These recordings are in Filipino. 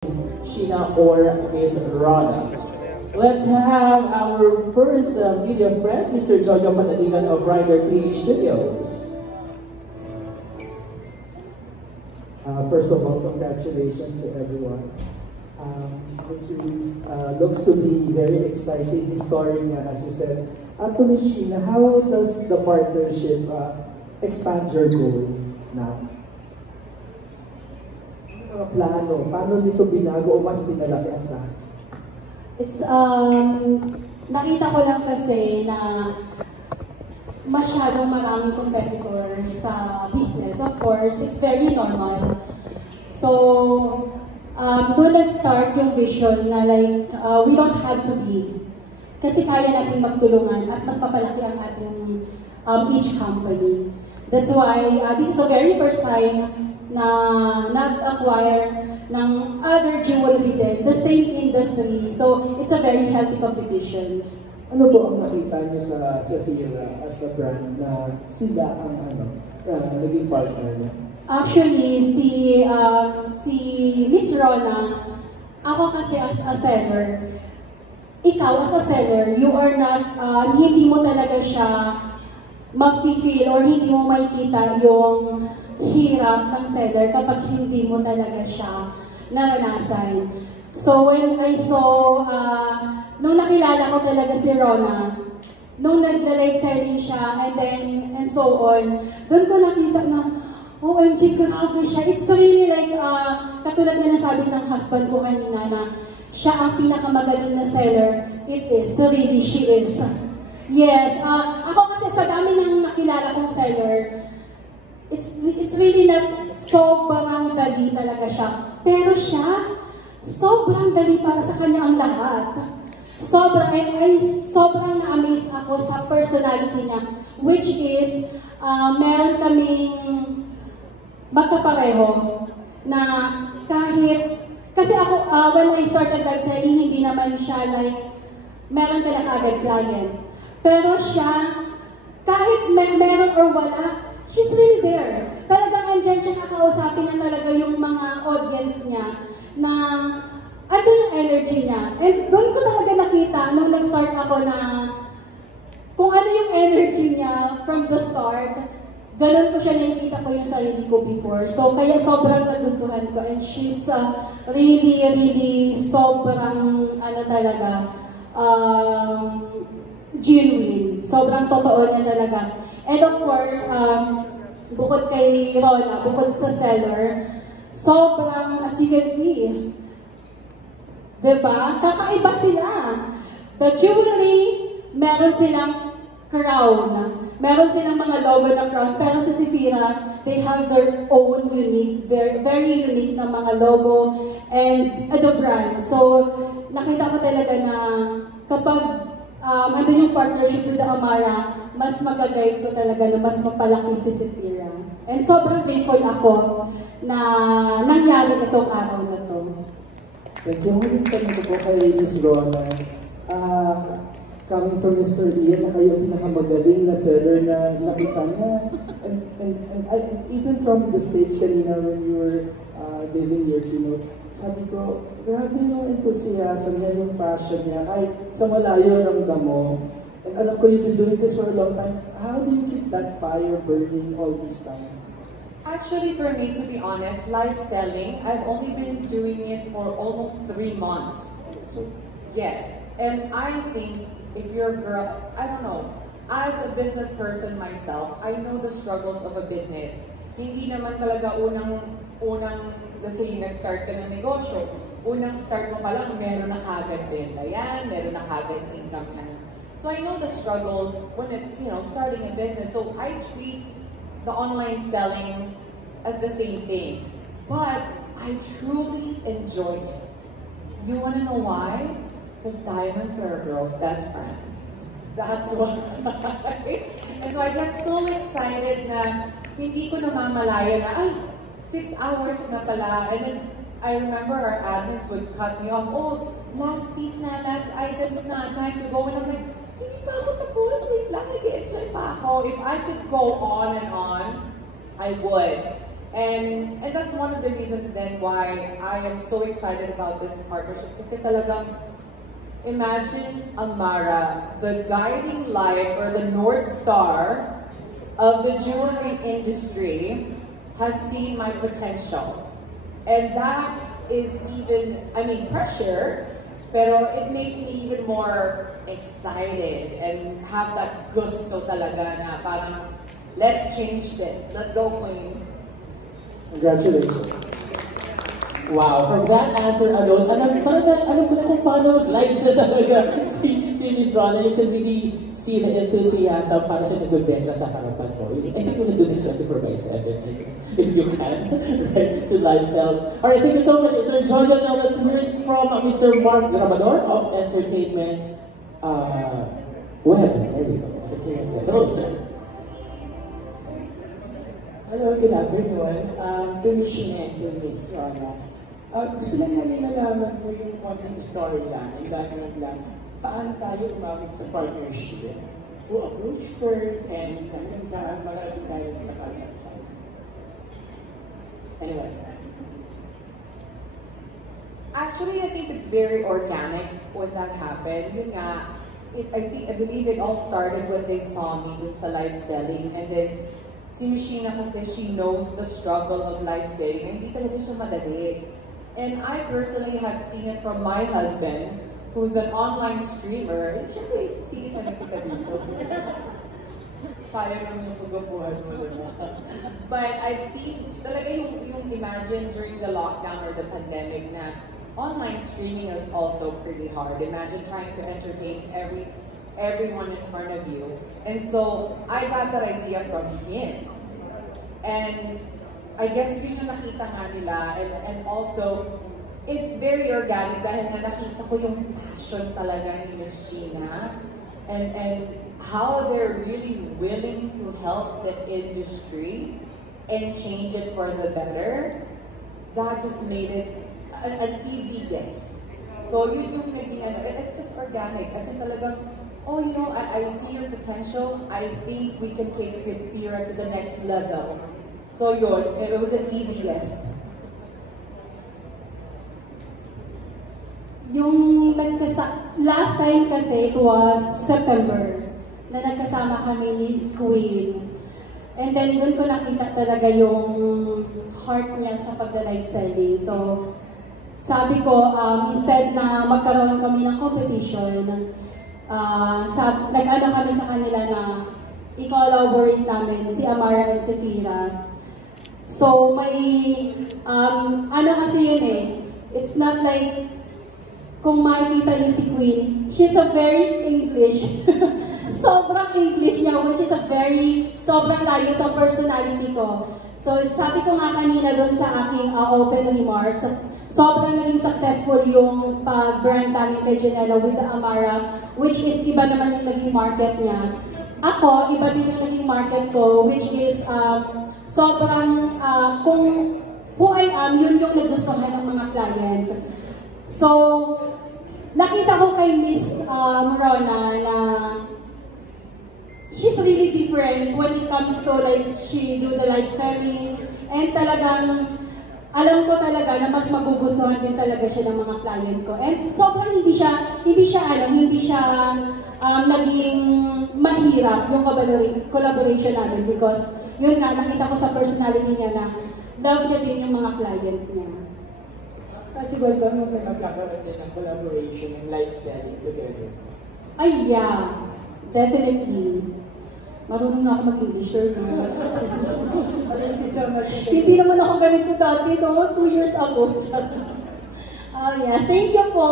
Sheena or Miss Rana. Let's have our first media friend, Mr. Jojo Panaligan of Rider PH Studios. First of all, congratulations to everyone. This series looks to be very exciting, historic, as you said. To Ms. Sheena, how does the partnership expand your goal now? Plano? Paano nito binago o mas pinalaki ang plano? It's, nakita ko lang kasi na masyadong maraming competitors sa business. Of course, it's very normal. So, doon nag-start yung vision na like, we don't have to be. Kasi kaya natin magtulungan at mas mapalaki ang ating each company. That's why this is the very first time na nag-acquire ng other jewelry din, the same industry. So, it's a very healthy competition. Ano po ang nakita niyo sa Sephira as a brand na sila ang naging partner niya? Actually, si Miss Rona, ako kasi as a seller, ikaw as a seller, you are not, hindi mo talaga siya ma-feel or hindi mo makikita yung hirap ng seller kapag hindi mo talaga siya naranasan. So when I saw, nung nakilala ko talaga si Rona, nung nag-live selling siya and so on, doon ko nakita na, OMG, grabe siya. It's really like, katulad nga nasabi ng husband ko kanina na siya ang pinakamagaling na seller. It is, really, she is. Yes, ako kasi sa dami ng nakilala kong seller, it's really not sobrang dali talaga siya. Pero siya, sobrang dali para sa kanya ang lahat. Sobrang na-amaze ako sa personality niya, which is, meron kaming magkapareho na kahit, kasi ako, when I started live selling, hindi naman siya like, meron ka na kagad client. Pero siya, kahit meron or wala, she's really there. Talagang andyan siya, kakausapin na talaga yung mga audience niya na ano yung energy niya. And doon ko talaga nakita nung nag-start ako na kung ano yung energy niya from the start, ganun ko siya nakikita ko yung sarili ko before. So kaya sobrang nagustuhan ko and she's really sobrang ano talaga, genuine. Sobrang totoo niya talaga. And of course, bukod kay Rona, bukod sa seller, sobrang, as you can see, diba? Kakaiba sila. The jewelry, meron silang crown. Meron silang mga logo ng crown. Pero sa Sephira, they have their own unique, very unique na mga logo and the brand. So, nakita ko talaga na kapag andun yung partnership with the Amara, mas mag-guide ko talaga na mas mapalaki si Sephira. And sobrang grateful ako na nangyari itong araw na to. Thank you. Huling tanong ko kay Miss Rona. Coming from Mr. Ian, na kayo pinakamagaling na seller na nakita niya. And even from the stage kanina when you were giving your keynote, sabi ko, grabe yung enthusiasm niya, yung passion niya, kahit sa malayo ramdam mo. And alam ko, you've been doing this for a long time. How do you keep that fire burning all these times? Actually, for me, to be honest, live selling, I've only been doing it for almost 3 months. Yes, and I think if you're a girl, I don't know, as a business person myself, I know the struggles of a business. Hindi naman talaga unang let's say, nag-start ka ng negosyo, unang start mo pa lang, meron na kagad benta yan, meron na kagad income yan. So I know the struggles when starting a business. So I treat the online selling as the same thing. But I truly enjoy it. You wanna know why? Because diamonds are a girl's best friend. That's why. And so I get so excited na hindi ko namamalaya na, ay, 6 hours na pala. And then I remember our admins would cut me off. Oh, last piece na, last items na, time to go. And I'm like, hindi pa ako tapos. Wait lang, nag-enjoy pa ako. If I could go on and on, I would. And that's one of the reasons then why I am so excited about this partnership. Kasi talagang, imagine Amara, the guiding light or the North Star of the jewelry industry, has seen my potential. And that is even, I mean, pressure, pero it makes me even more excited and have that gusto talaga na parang, let's change this. Let's go, Queen. Congratulations. Wow, from that answer alone, alam ko na kung paano mag-lives na talaga si Miss Rona. You can really see the enthusiasm para siya nagbebenta sa harapan mo. I think you can do this 24/7 if you can, right, to live sell. Alright, thank you so much, Sir Jojo. Now let's hear it from Mr. Mark Grabador of Entertainment Web. There we go. Entertainment Web. Hello, sir. Hello, good afternoon. To Miss Sheena and to Miss Rona. Gusto lang namin nalaman po yung konting story lang, yung background lang, paano tayo umamit sa partnership? Who approached first and hanggang sa magagaling tayo sa kanyang side? Anyway. Actually, I think it's very organic when that happened. Yun nga, I believe it all started when they saw me dun sa live selling, and then si Sheena kasi she knows the struggle of live selling, and hindi talaga siya madali. And I personally have seen it from my husband, who's an online streamer. And syempre, isisili ka na kita dito. Sayang naman yung pagkapuhan mo, diba? But I've seen, talaga yung imagine during the lockdown or the pandemic na online streaming is also pretty hard. Imagine trying to entertain everyone in front of you. And so, I got that idea from him. And I guess yun yung nakita nga nila, and also, it's very organic dahil nga nakita ko yung passion talaga ni Miss Sheena, and how they're really willing to help the industry and change it for the better. That just made it an easy guess. So yun yung naging it's just organic. As in talagang, oh, you know, I see your potential. I think we can take Sephira to the next level. So yun, it was an easy yes. Yung last time kasi, it was September, na nagkasama kami ni Queen. And then doon ko nakita talaga yung heart niya sa pagda-live selling. So, sabi ko, instead na magkaroon kami ng competition, nag-ano kami sa kanila na i-collaborate namin si Amara and Sephira. So, may, ano kasi yun eh, it's not like, kung makikita niyo si Queen, she's a very English. Sobrang English niya, which is sobrang layo sa personality ko. So, sabi ko nga kanina doon sa aking open remarks, sobrang naging successful yung pag-brand namin kay Janela with the Amara, which is iba naman yung naging market niya. Ako, iba din yung naging market ko, which is sobrang, kung who I am, yun yung nagustuhan ng mga client. So, nakita ko kay Miss Rona na she's really different when it comes to like, she do the live selling, and talagang, alam ko talaga na mas magugustuhan din talaga siya ng mga client ko. And sobrang hindi siya naging mahirap yung collaboration namin because yun nga, nakita ko sa personality niya na love niya din yung mga client niya. Possible ba mo na magkakaroon din ng collaboration and live selling together? Ay, yeah. Definitely. Marunong na ako mag-English, sir. No? Hindi naman ako ganito dati, no? 2 years ago. Oh, yes. Thank you po.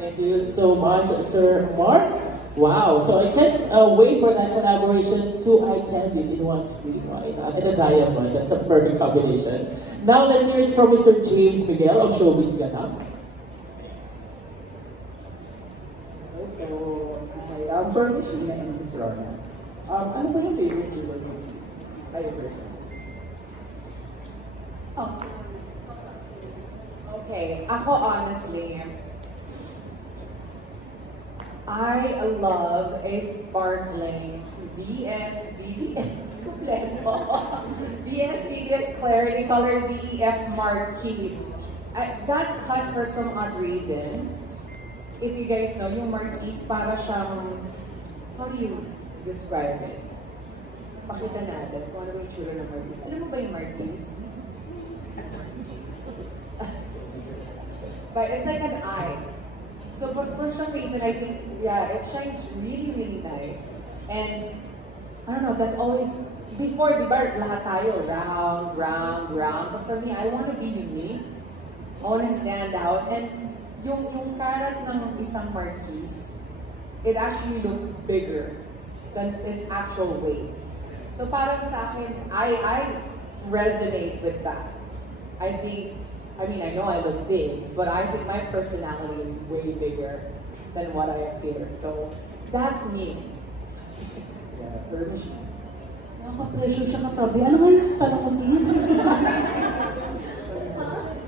Thank you so much, Sir Mark. Wow, so I can't wait for that collaboration. 2 eye candies in one screen, right? And a diamond, that's a perfect combination. Now let's hear it from Mr. James Miguel of Showbiz Vietnam. For Miss Sheena and Miss Rona, ano ba yung favorite jewelry piece? Kayo person. Oh. Okay, ako honestly, I love a sparkling VS BBS. BS Clarity Color DEF Marquise. That cut for some odd reason. If you guys know, yung Marquise para siyang, how do you describe it? Pakita natin kung ano yung itsura ng Marquise. Alam mo ba yung Marquise? But it's like an eye. So, but for some reason, I think, yeah, it shines really, really nice. And, I don't know, that's always, before, di ba, lahat tayo, round, round, round. But for me, I want to be unique. I want to stand out. And yung karat ng isang Marquise, it actually looks bigger than its actual weight. So parang sa akin, I resonate with that. I know I look big, but I think my personality is way bigger than what I appear. So that's me. Yeah, permission. Nakaka-pleasure siya katabi. Ano nga yung tanong mo, sis?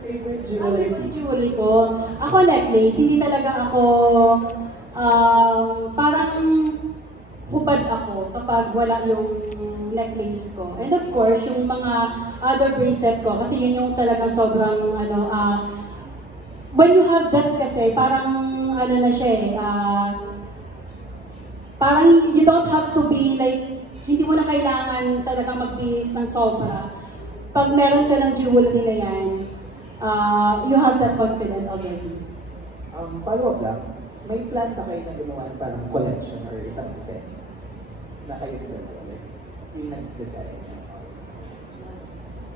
Favorite Favorite jewelry ko? Ako necklace. Hindi talaga ako, parang hubad ako kapag wala yung necklace ko. And of course, yung mga other bracelet ko, kasi yun yung talagang sobrang, when you have that kasi, parang, na siya parang you don't have to be like, hindi mo na kailangan talagang magbihis ng sobra. Pag meron ka ng jewelry na yan, you have that confidence already. Follow up lang, may plan pa kayo na gumawa ng parang collection or isang set na kayo dalawa? Like, yung nag-design?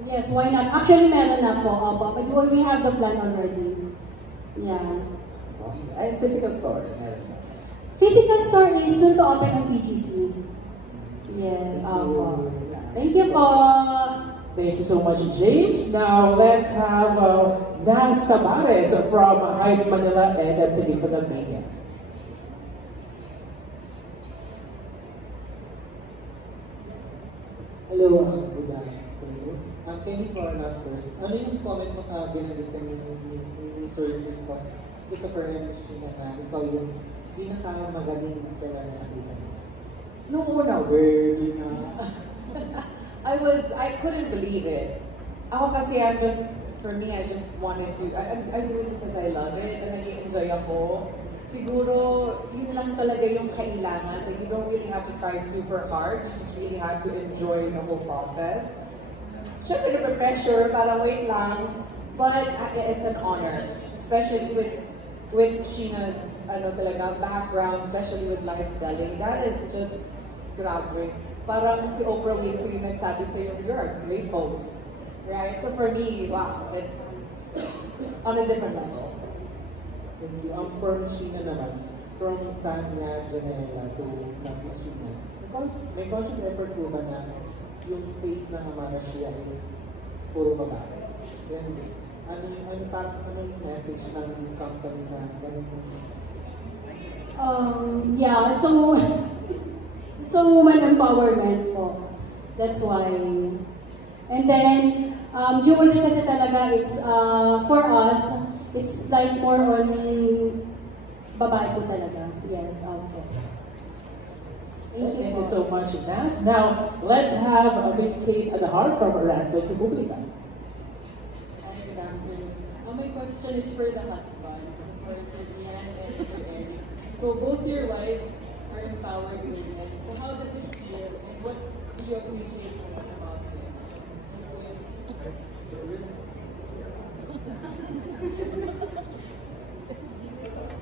Yes, why not? Actually, meron na po. But we have the plan already. Yeah. Ay, physical store. Meron na. Physical store is soon to open on PGC. Yes, Thank you po. Thank you so much, James. Now, let's have Nas Tamares from Hype Manila and Pelikula Mania. Hello, good afternoon. Kay Miss Lorna first. Ano yung comment mo sa binanggit ka ni Sir Christopher and Sheena na ikaw yung pinakamagaling na seller na nakita mo? Nung una, weird, I couldn't believe it. Ako kasi for me, I just wanted to, I do it because I love it and nag-enjoy ako. Siguro, yun lang talaga yung kailangan, that you don't really have to try super hard, you just really have to enjoy the whole process. Siyempre, pressure, para wait lang, but it's an honor, especially with Sheena's talaga background, especially with live selling. That is just grabe. Parang si Oprah Winfrey nagsabi sa'yo, you're a great host. Right? So for me, wow, it's on a different level. Thank you. For Sheena naman, from Sanya, Janela to Sheena, may conscious effort po ba na yung face ng Amarasya is puro babae? Then, ano yung message ng company na ganun? Yeah, it's a woman empowerment po. That's why. And then, jewelry kasi talaga, it's, for us, it's like more on babae po talaga. Yes, okay. Thank you so much, Nas. Now, let's have Miss Kate Adahar from Orlando Republica. Good afternoon. My question is for the husbands, for Sir Ian and Sir Eric. So both your wives are empowered women. So how does it feel and what do you appreciate most about them?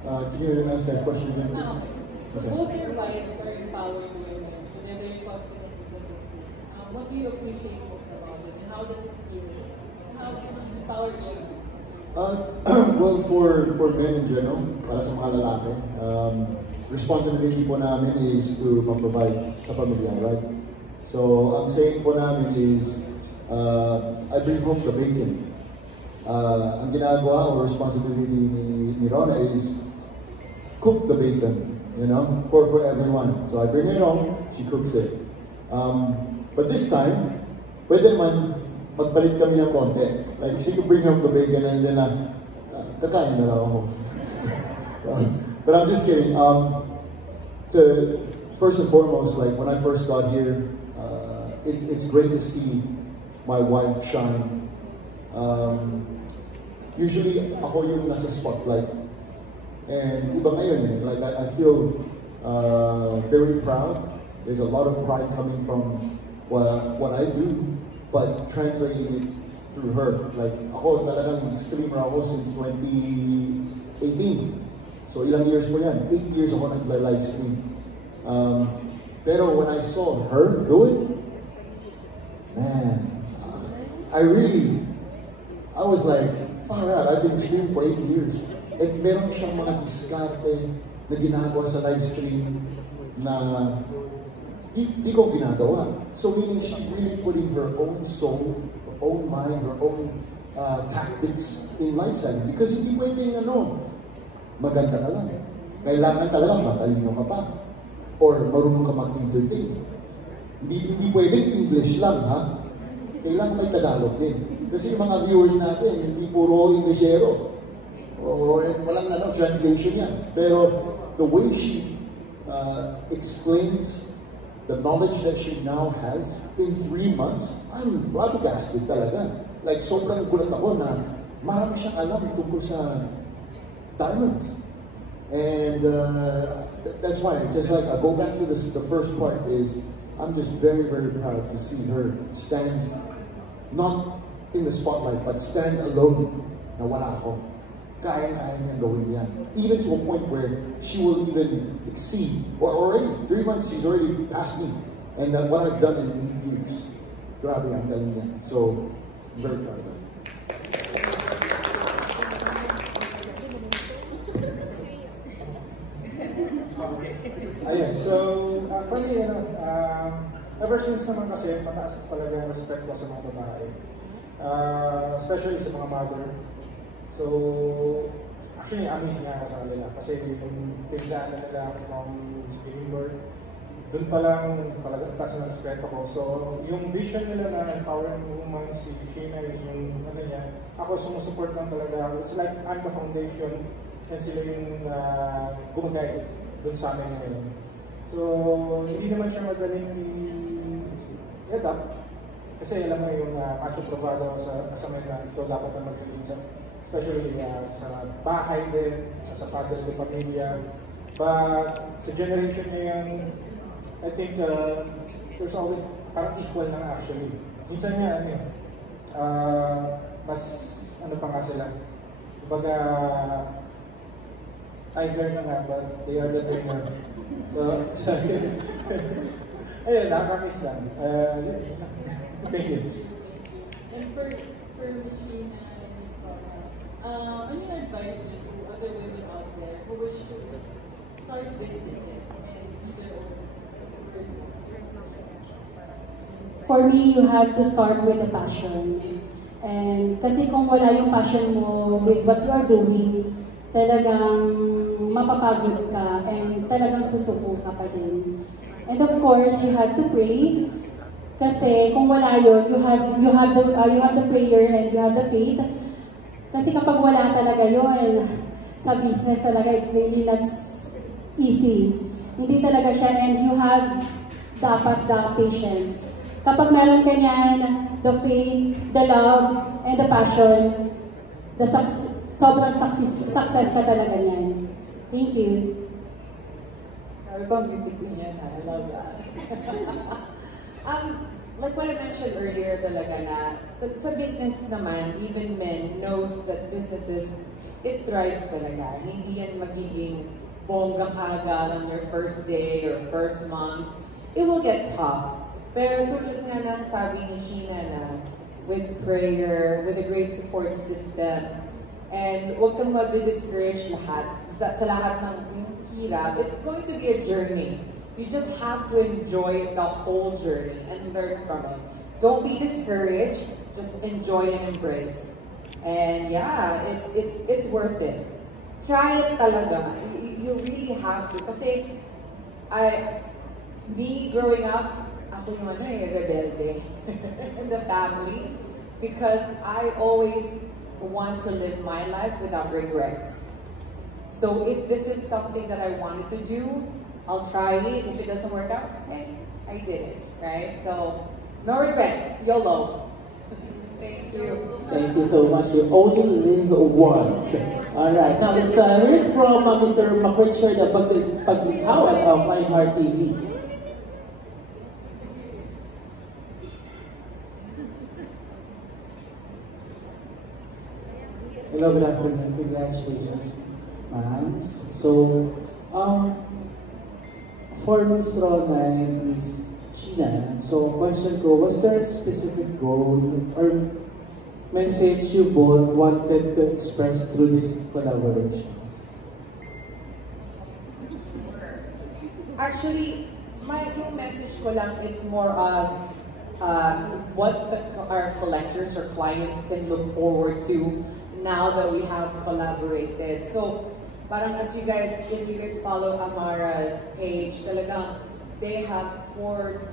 Can you ask that question again, please? So both your wives are empowered women, so they're very confident in the business. What do you appreciate most about it, and how does it feel? How empowered you? Well, for men in general, para sa mga lalaki, responsibility po namin is to mag-provide sa pamilya, right? So, ang saying po namin is, I bring home the bacon. Ang ginagawa o responsibility ni Rona is cook the bacon, you know, for everyone. So I bring it home, she cooks it. But this time, pwede man magpalit kami ng konti. Like, she could bring home the bacon and then kakain na lang ako. But I'm just kidding. First and foremost, like when I first got here, it's great to see my wife shine. Usually, ako yung nasa spotlight. And iba ngayon eh. Like, I feel very proud. There's a lot of pride coming from what I do, but translating it through her. Like, ako talagang streamer ako since 2018. So, ilang years ko yan? 8 years ako nag-live stream. Pero when I saw her do it, man, I was like, far out, I've been streaming for 8 years. At meron siyang mga diskarte na ginagawa sa live stream na di ko ginagawa. So meaning she's really putting her own soul, her own mind, her own tactics in live selling. Because hindi pwedeng maganda ka lang. Kailangan talagang matalino ka pa. Or marunong ka mag-entertain. Hindi pwedeng English lang, ha? Kailangan may Tagalog din. Kasi yung mga viewers natin, hindi puro Englishero. O walang translation yan. Pero the way she explains the knowledge that she now has in 3 months, I'm flabbergasted talaga. Like, sobrang gulat ako na marami siyang alam tungkol sa diamonds. And that's why, just like, I go back to the first part is, I'm just very, very proud to see her stand, not in the spotlight, but stand alone na wala ako. Kaya niya gawin yan. Even to a point where she will even exceed, or already, 3 months, she's already passed me. And what I've done in 8 years. Grabe, ang galing niya. So, very proud of that. Ayan, so, actually, ever since naman kasi, mataas talaga yung respect ko sa mga babae. Especially sa mga mother. So, actually, amis nga ako sa kanila. Kasi yung tiglaan na nila from giving birth, dun pa lang talagang taas ng respeto ko. So, yung vision nila na empowering woman, si Sheena, yung niya, ako sumusupport lang talaga. It's like I'm the foundation and sila yung gumagay dun sa amin ngayon. So, hindi naman siya madaling i-adapt. Kasi alam mo yung macho bravado sa kasama na ito dapat na magiging especially sa bahay din, sa padre de pamilya. But sa generation ngayon, I think there's always parang equal na actually. Minsan nga, mas pa nga sila. Kumbaga, tiger na nga, but they are the trainer. So ayun, nakakamiss lang. Thank you. And for Miss Sheena and Miss Rona, any advice to other women out there who wish to start businesses and be their own careers? For me, you have to start with a passion. And kasi kung wala yung passion mo with what you are doing, talagang mapapagod ka and talagang susuko ka pa din. And of course, you have to pray. Kasi kung wala yun, you have the prayer and you have the faith. Kasi kapag wala talaga yun, sa business talaga, it's really not easy. Hindi talaga siya, and you have dapat the patience. Kapag meron ka yan, the faith, the love, and the passion, sobrang success ka talaga yan. Thank you. Sabi ko, bitin niya na. I love that. Like what I mentioned earlier talaga na, sa business naman, even men knows that businesses, it thrives talaga. Hindi yan magiging bongga kaagad on your first day or first month. It will get tough. Pero tulad nga ng sabi ni Sheena na, with prayer, with a great support system, and huwag kang mag-discourage lahat. Sa lahat ng hirap, it's going to be a journey. You just have to enjoy the whole journey and learn from it. Don't be discouraged, just enjoy and embrace. And yeah, it's worth it. Try it talaga. You really have to. Kasi me growing up, ako yung rebelde in the family. Because I always want to live my life without regrets. So if this is something that I wanted to do, I'll try it. If it doesn't work out, hey, I did it, right? So No regrets. YOLO. Thank you. Thank you so much. You only live once. Alright, now let's hear it from Mr. McRichard of Paglikawan of My Heart TV. Hello, good afternoon. Congratulations, ma'am. So, for Ms. Rona and Ms. Sheena, so question ko, was there a specific goal or message you both wanted to express through this collaboration? Actually, yung message ko lang, it's more of what our collectors or clients can look forward to now that we have collaborated. So, parang if you guys follow Amara's page, talagang they have poured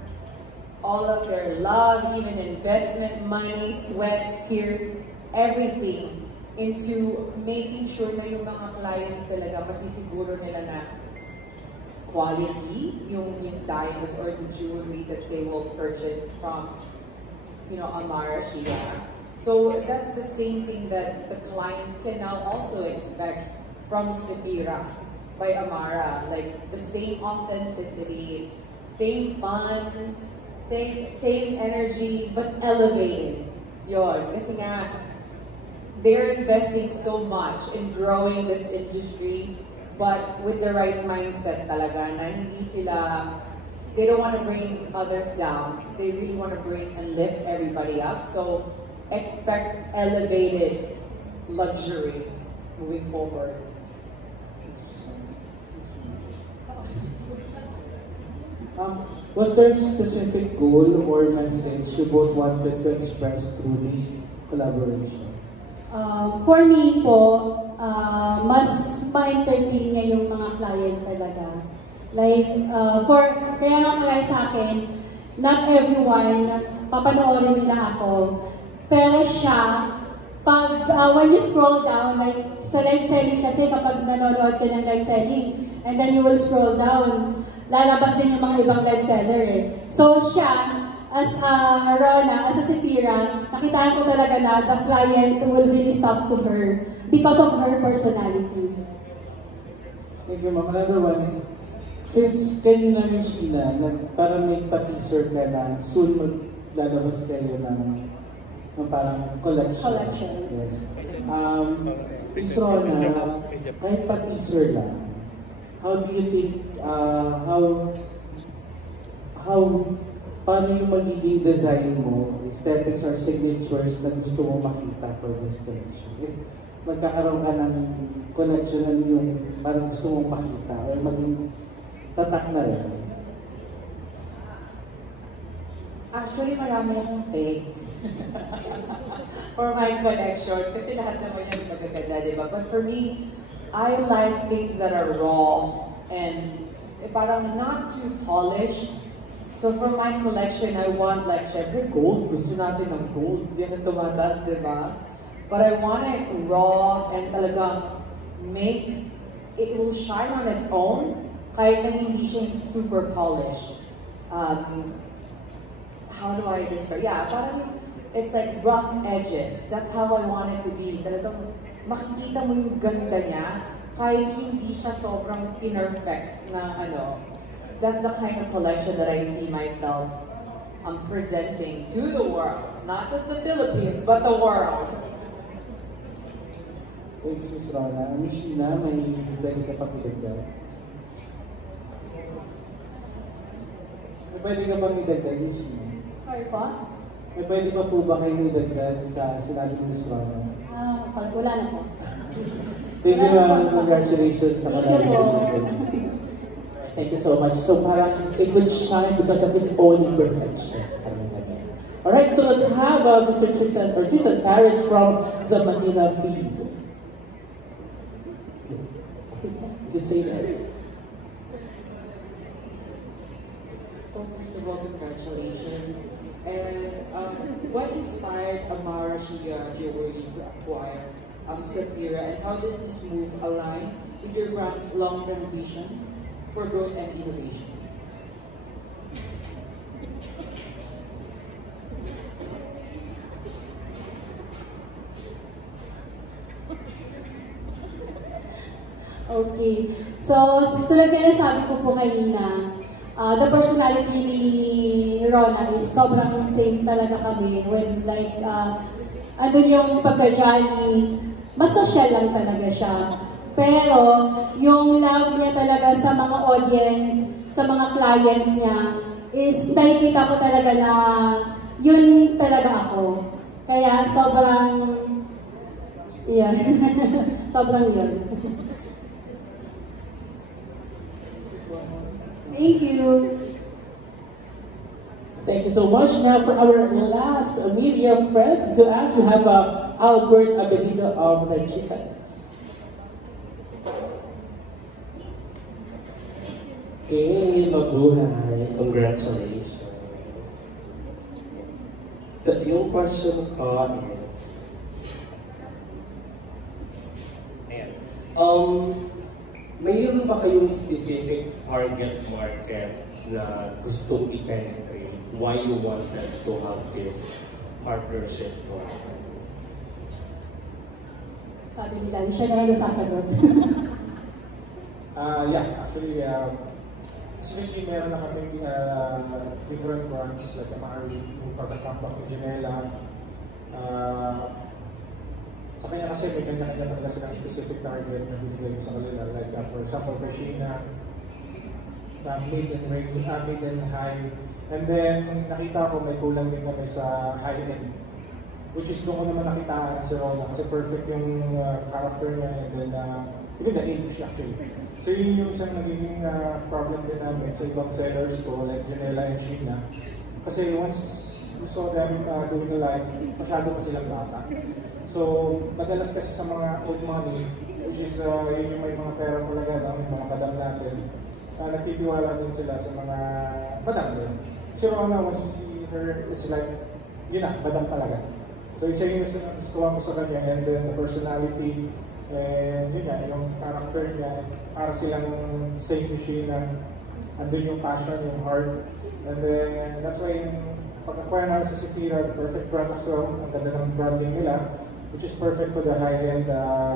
all of their love, even investment, money, sweat, tears, everything into making sure na yung mga clients talaga masisiguro nila na quality, yung diamonds or the jewelry that they will purchase from, Amara Shia. So that's the same thing that the clients can now also expect from Sephira by Amara. Like the same authenticity, same fun, same energy, but elevated. Yon. Kasi nga, they're investing so much in growing this industry, but with the right mindset talaga na hindi sila, they don't want to bring others down. They really want to bring and lift everybody up. So expect elevated luxury moving forward. Was there a specific goal or message you both wanted to express through this collaboration? For me po, mas ma-entertain niya yung mga client talaga. Like, kaya nga sa akin, not everyone, papanoorin nila ako. Pero siya, when you scroll down, like sa live selling kasi kapag nanonood ka ng live selling, and then you will scroll down, lalabas din yung mga ibang live seller eh. So siya, as Rona, as a Sephira, nakitaan ko talaga na the client will really stop to her because of her personality. Thank you, ma'am. Another one is, since kanina yung Sheena, parang may pa-teaser ka na soon maglalabas kayo ng parang collection. Yes. Miss Rona, kahit pa-teaser lang, how do you think, paano yung magiging design mo, aesthetics or signatures na gusto mo makita for this collection? If magkakaroon ka ng collection na yung parang gusto mong makita or maging tatak na rin? Actually, marami akong take for my collection. Kasi lahat naman yung magaganda, di ba? But for me, I like things that are raw and parang not too polished. So for my collection, I want like, syempre gold. Gusto natin ng gold. Yan ang tumatas, di ba? But I want it raw and talagang it will shine on its own kahit na hindi siya super polished. How do I describe? Yeah, parang it's like rough edges. That's how I want it to be. Talagang makikita mo yung ganda niya kahit hindi siya sobrang perfect na ano. That's the kind of collection that I see myself presenting to the world. Not just the Philippines, but the world. Thanks, Ms. Rona. Ms. Sheena, may pwede ka pang idagdag? May pwede ka pang idagdag, Ms. Sheena? Sorry po? May pwede pa po ba kayo idagdag sa sinabi ni Ms. Rona? Wala na po. Thank you, ma'am. Congratulations sa collaboration. Thank you so much. So parang it will shine because of its own imperfection. Alright, so let's have Mr. Tristan Paris from the Manila Feed. You can say that. First of all, congratulations. And what inspired Amara Shia Jewelry to acquire Sephira, and how does this move align with your brand's long-term vision for growth and innovation? Okay. So, tulad ka na sabi ko po kanina, the personality ni Rona is sobrang same talaga kami. When like, andun yung pagka-jolly, mas social lang talaga siya. Pero, yung love niya talaga sa mga audience, sa mga clients niya, is nakikita ko talaga na yun talaga ako. Kaya sobrang, yeah, sobrang yun. Thank you. Thank you so much. Now for our last media friend to ask, we have Albert Abelino of the Chicans. Hey, mabuhay. Congratulations. So, yung question ko is, mayroon ba kayong specific target market na gustong i-penetrate? Why you wanted to have this partnership? Sabi nila, siya na lang sasagot. Yeah, actually, especially meron na kami different brands like Amari, yung pagkakambak ng Janela. Sa kanya kasi may kanya-kanya talaga silang specific target na binigay sa kanila. Like for example, Kashina, mid and high. And then nakita ko may kulang din kami sa high end. Which is doon ko naman nakita si Rona kasi perfect yung character niya and then even the age actually. So yun yung isang naging problem din namin sa ibang sellers ko like Janela and Sheena. Kasi once you saw them doing the live, masyado pa silang bata. So madalas kasi sa mga old money, which is yun yung may mga pera talaga ng mga madam natin, nagtitiwala din sila sa mga madam din. Si Rona, once you see her, it's like, yun na, madam talaga. So isa yung nakuha mo sa kanya and then the personality and yun nga, yung character niya, para silang same machine na andun yung passion, yung heart. And then that's why yung pag-acquire namin sa Sephira, the perfect brand as well, ang ganda ng branding nila, which is perfect for the high-end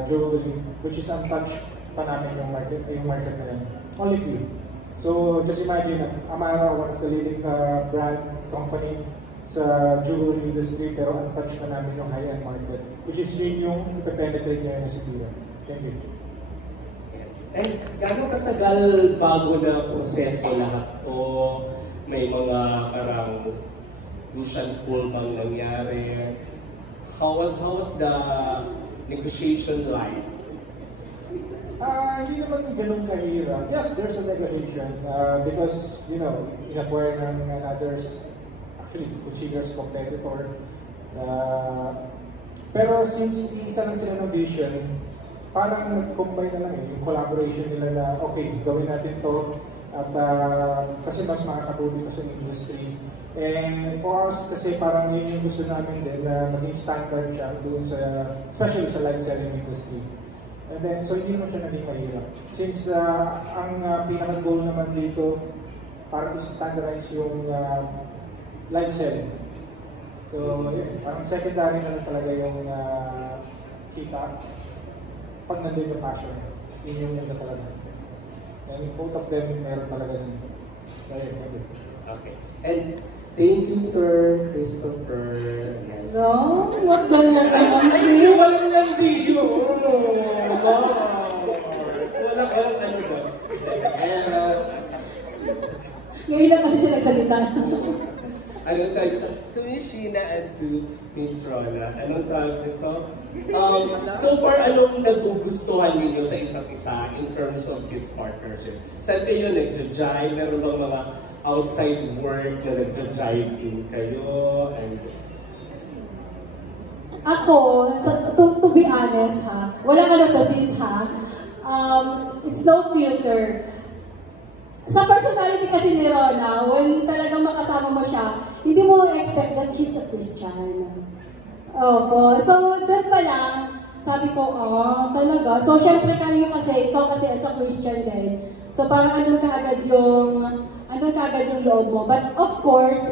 jewelry, which is untouched pa namin yung market na yan. Only few. So just imagine, Amara, one of the leading brand company sa jewelry industry, pero untouched pa namin yung high-end market, which is yun yung ipapenetrate niya yung Sephira. Thank you. And gano'ng katagal bago na proseso lahat o may mga parang push and pull bang nangyari? How was the negotiation like? Hindi naman ganun kahirap. Yes, there's a negotiation because, you know, in-acquire ng others, actually, considered as competitor. Pero since isa lang sila ng vision, parang nag-combine na lang yung collaboration nila na, okay, gawin natin to at kasi mas makakabuti sa industry. And for us, kasi parang yun yung gusto namin din na maging standard siya doon sa, especially sa live selling industry. And then, so hindi naman siya naging mahirap. Since ang pinaka-goal naman dito, parang standardize yung live selling. So, yun, parang secondary na lang talaga yung kita pag nandun yung passion. Yun yung nila talaga. And both of them, meron talaga din. So, yun. Okay. And thank you, Sir Christopher. No? What the naman Ay, walang nandito! Walang ano ba? Ngayon lang kasi siya nagsalita. Ano tayo? To Miss Sheena and to Miss Rona. Anong tawag nito? So far, anong nagugustuhan ninyo sa isa't isa in terms of this partnership? Saan kayo nagja-jive? Meron bang mga outside work na nagja-jive in kayo? And Ako, to be honest ha, walang ano to sis ha, it's no filter. Sa personality kasi ni Rona, when talagang makasama mo siya, hindi mo expect that she's a Christian. Opo, so doon pa lang, sabi ko, talaga. So syempre kayo kasi, ikaw kasi as a Christian din. So parang andun ka agad yung loob mo. But of course,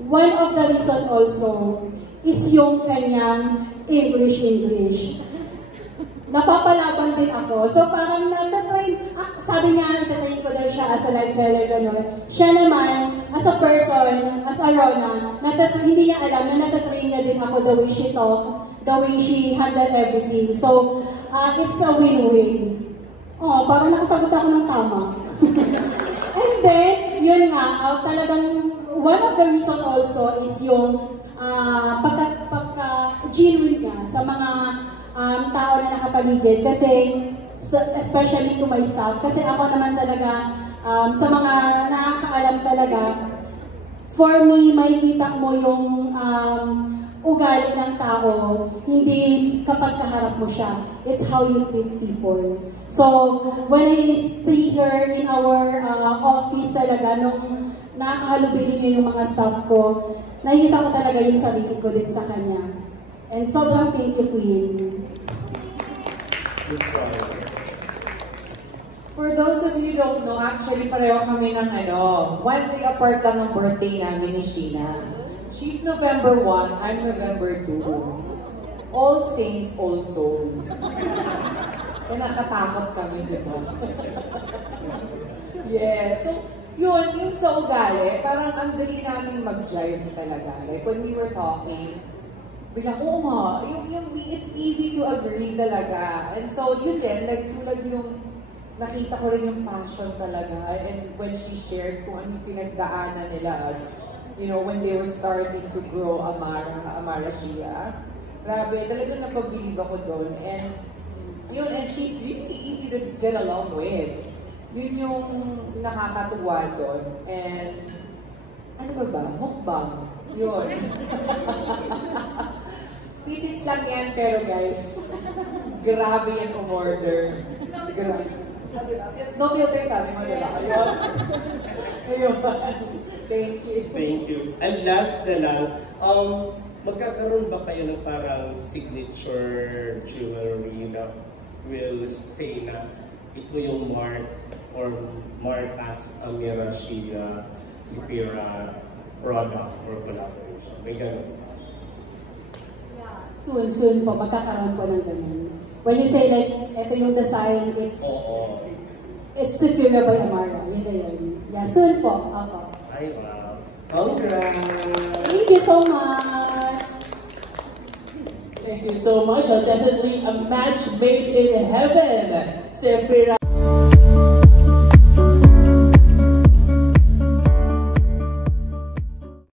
one of the reason also is yung kanyang English. napapalaban din ako. So parang natatrain, sabi nga, natatrain ko daw siya as a live seller, gano'n. Siya naman, as a person, as a Rona, hindi niya alam na natatrain niya din ako the way she talk, the way she handle everything. So, it's a win-win. Oh, parang nakasagot ako ng tama. And then, yun nga, talagang, one of the reason also is yung pagka-genuine niya sa mga tao na nakapaligid. Kasi, especially to my staff, kasi ako naman talaga, sa mga nakakaalam talaga, for me, makikita mo yung ugali ng tao, hindi kapag kaharap mo siya. It's how you treat people. So, when I see her in our office talaga, nung nakakahalubili niya yung mga staff ko, nakikita ko talaga yung sarili ko din sa kanya. And sobrang thank you, Queen. For those of you who don't know, actually pareho kami ng one day apart lang ng birthday namin ni Sheena. She's November 1, I'm November 2. All Saints, All Souls. Eh, nakatakot kami, di ba? Yes. So, yun, yung sa ugali, parang ang dali namin mag-jive talaga. Like, when we were talking, bigla, oo nga, it's easy to agree talaga. And so, yun din, like, tulad yung nakita ko rin yung passion talaga. And when she shared kung ano yung pinagdaanan nila as, when they were starting to grow Amara Shia. Grabe, talagang napabilib ako doon. And she's really easy to get along with. Yun yung nakakatuwa doon. And, ano ba? Mukbang. Yun. Titit lang yan, pero guys, grabe yung umorder. Grabe. No filter sabi mo, diba? Ayun. Thank you. Thank you. And last na lang, magkakaroon ba kayo ng parang signature jewelry na will say na ito yung mark or mark as Amara Shia, Sephira product or collaboration? May ganun. Yeah. Soon po, magkakaroon po ng ganun. When you say like, ito yung design, it's Sephira by Amara. Yun. Yeah, soon po. Ako. Ay, wow. Congrats! Thank you so much! Thank you so much. Definitely a match made in heaven, Sephira.